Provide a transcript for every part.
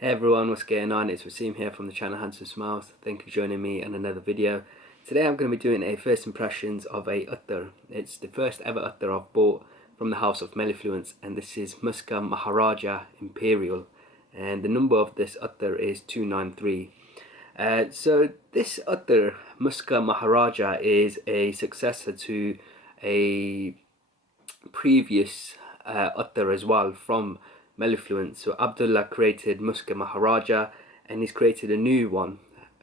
Hey everyone, what's going on? It's Waseem here from the channel HandsomeSmells. Thank you for joining me on another video. Today I'm going to be doing a first impressions of a uttar. It's the first ever uttar I've bought from the house of Mellifluence, and this is Muska Maharaja Imperial, and the number of this uttar is 293. So this uttar, Muska Maharaja, is a successor to a previous uttar as well from Mellifluence. So Abdullah created Muska Maharaja, and he's created a new one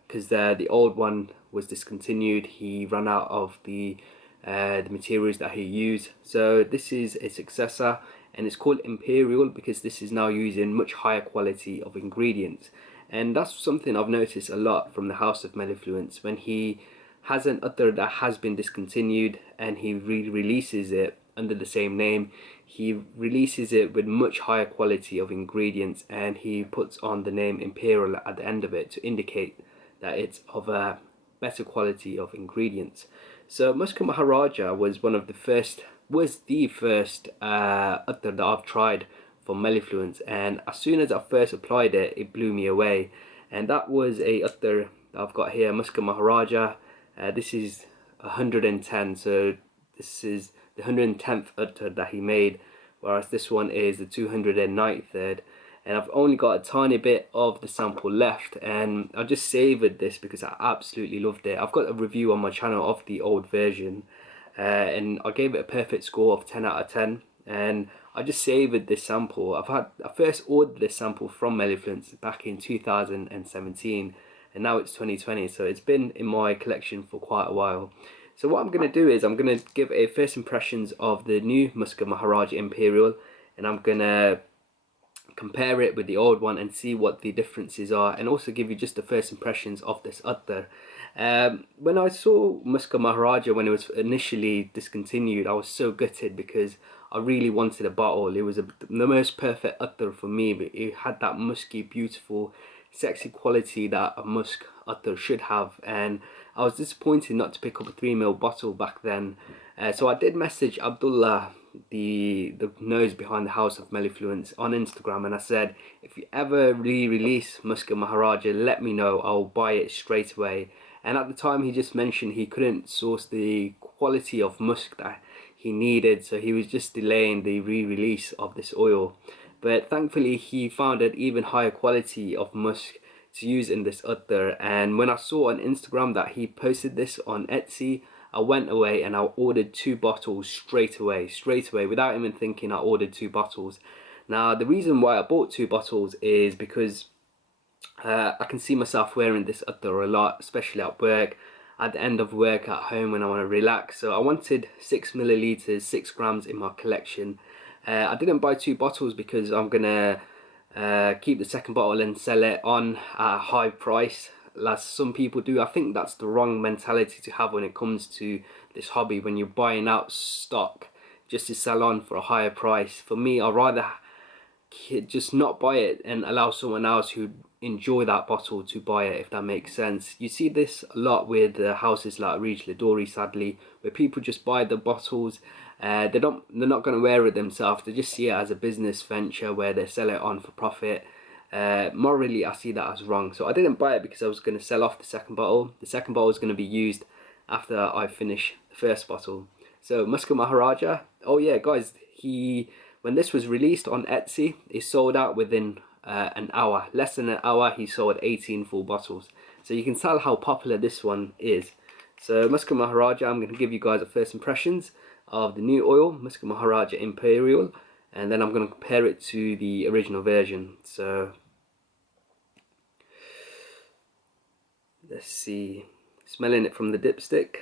because the old one was discontinued. He ran out of the materials that he used. So this is a successor, and it's called Imperial because this is now using much higher quality of ingredients. And that's something I've noticed a lot from the house of Mellifluence. When he has an uttar that has been discontinued and he re-releases it under the same name, he releases it with much higher quality of ingredients, and he puts on the name Imperial at the end of it to indicate that it's of a better quality of ingredients. So Muska Maharaja was the first uttar that I've tried for Mellifluence, and as soon as I first applied it, it blew me away. And that was a uttar that I've got here, Muska Maharaja. This is 110, so this is the 110th uttar that he made, whereas this one is the 293rd. And I've only got a tiny bit of the sample left, and I just savoured this because I absolutely loved it. I've got a review on my channel of the old version, and I gave it a perfect score of 10 out of 10. And I just savoured this sample. I first ordered this sample from Mellifluence back in 2017, and now it's 2020, so it's been in my collection for quite a while. So what I'm going to do is I'm going to give a first impressions of the new Muska Maharaja Imperial, and I'm going to compare it with the old one and see what the differences are, and also give you just the first impressions of this uttar. When I saw Muska Maharaja when it was initially discontinued, I was so gutted because I really wanted a bottle. It was the most perfect uttar for me, but it had that musky, beautiful, sexy quality that a musk uttar should have, and I was disappointed not to pick up a 3ml bottle back then. So I did message Abdullah, the nose behind the house of Mellifluence, on Instagram, and I said, if you ever re-release Muska Maharaja, let me know, I'll buy it straight away. And at the time he just mentioned he couldn't source the quality of musk that he needed, so he was just delaying the re-release of this oil. But thankfully he found an even higher quality of musk to use in this uttar, and when I saw on Instagram that he posted this on Etsy, I went away and I ordered 2 bottles straight away, without even thinking. I ordered 2 bottles. Now the reason why I bought 2 bottles is because I can see myself wearing this uttar a lot, especially at work, at the end of work, at home when I want to relax. So I wanted 6 milliliters, 6 grams in my collection. I didn't buy 2 bottles because I'm gonna keep the second bottle and sell it on at a high price, as some people do. I think that's the wrong mentality to have when it comes to this hobby, when you're buying out stock just to sell on for a higher price. For me, I'd rather just not buy it and allow someone else who enjoy that bottle to buy it, if that makes sense. You see this a lot with houses like Ridge Ladori, sadly, where people just buy the bottles. They're not going to wear it themselves. They just see it as a business venture where they sell it on for profit. Morally, I see that as wrong. So I didn't buy it because I was going to sell off the second bottle. The second bottle is going to be used after I finish the first bottle. So Muska Maharaja, oh yeah guys, when this was released on Etsy, it sold out within an hour. Less than an hour, he sold 18 full bottles. So you can tell how popular this one is. So Muska Maharaja, I'm going to give you guys a first impressions of the new oil, Muska Maharaja Imperial, and then I'm going to compare it to the original version. So let's see, smelling it from the dipstick,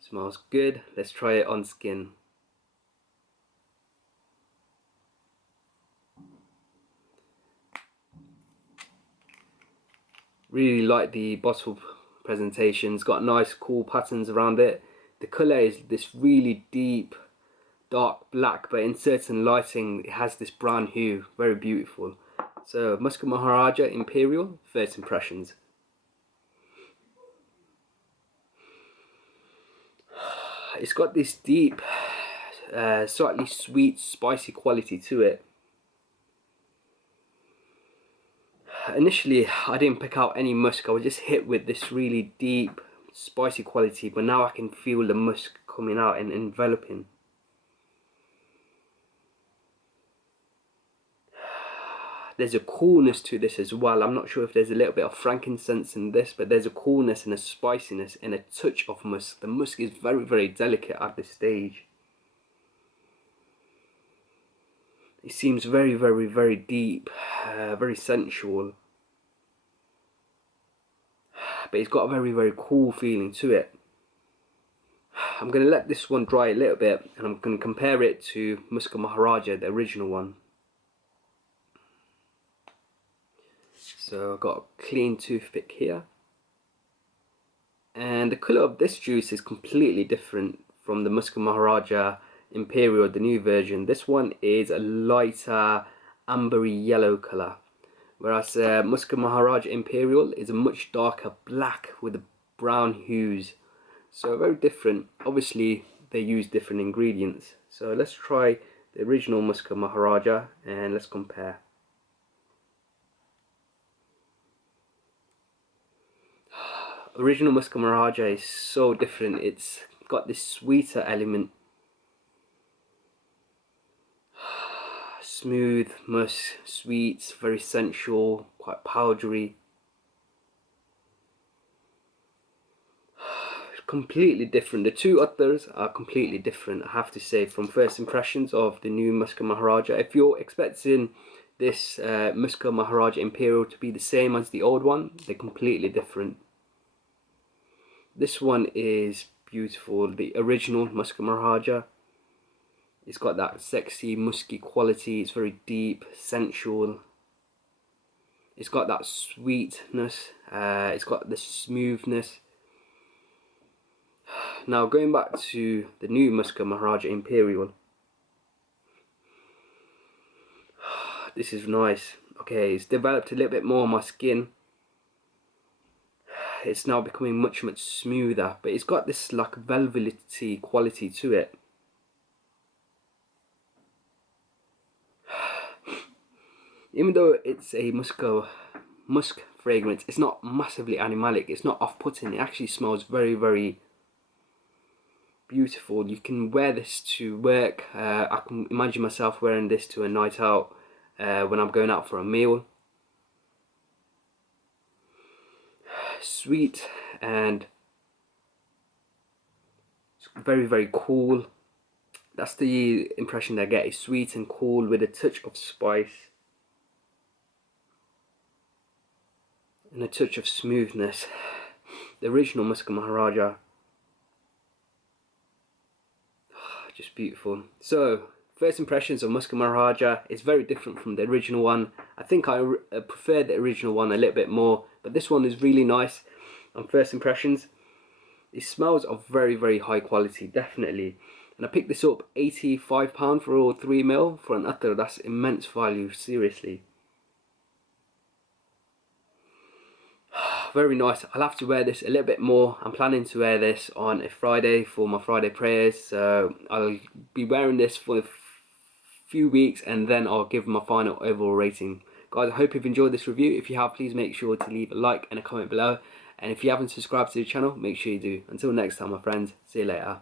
smells good. Let's try it on skin. Really like the bottle presentation. It's got nice cool patterns around it. The colour is this really deep dark black, but in certain lighting it has this brown hue, very beautiful. So Muska Maharaja Imperial, first impressions. It's got this deep, slightly sweet, spicy quality to it. Initially I didn't pick out any musk, I was just hit with this really deep spicy quality, but now I can feel the musk coming out and enveloping. There's a coolness to this as well. I'm not sure if there's a little bit of frankincense in this, but there's a coolness and a spiciness and a touch of musk. The musk is very, very delicate at this stage. It seems very, very, very deep, very sensual. But it's got a very, very cool feeling to it. I'm going to let this one dry a little bit, and I'm going to compare it to Muska Maharaja, the original one. So I've got a clean toothpick here, and the colour of this juice is completely different from the Muska Maharaja Imperial, the new version. This one is a lighter ambery yellow colour, whereas Muska Maharaja Imperial is a much darker black with a brown hues. So very different. Obviously they use different ingredients. So let's try the original Muska Maharaja and let's compare. Original Muska Maharaja is so different. It's got this sweeter element. Smooth musk, sweet, very sensual, quite powdery. Completely different. The two others are completely different, I have to say, from first impressions of the new Muska Maharaja. If you're expecting this Muska Maharaja Imperial to be the same as the old one, they're completely different. This one is beautiful. The original Muska Maharaja, it's got that sexy musky quality. It's very deep, sensual. It's got that sweetness. It's got the smoothness. Now going back to the new Muska Maharaja Imperial. This is nice. Okay, it's developed a little bit more on my skin. It's now becoming much smoother, but it's got this like velvety quality to it. Even though it's a musk fragrance, it's not massively animalic, it's not off-putting. It actually smells very, very beautiful. You can wear this to work. I can imagine myself wearing this to a night out when I'm going out for a meal. Sweet and very, very cool. That's the impression I get. It's sweet and cool with a touch of spice and a touch of smoothness. The original Muska Maharaja, just beautiful. So first impressions of Muska Maharaja is very different from the original one. I think I prefer the original one a little bit more, but this one is really nice on first impressions. It smells of very, very high quality, definitely. And I picked this up £85 for all 3ml for an attar. That's immense value, seriously. Very nice. I'll have to wear this a little bit more. I'm planning to wear this on a Friday for my Friday prayers. So I'll be wearing this for a few weeks and then I'll give my final overall rating. Guys, I hope you've enjoyed this review. If you have, please make sure to leave a like and a comment below. And if you haven't subscribed to the channel, make sure you do. Until next time, my friends, see you later.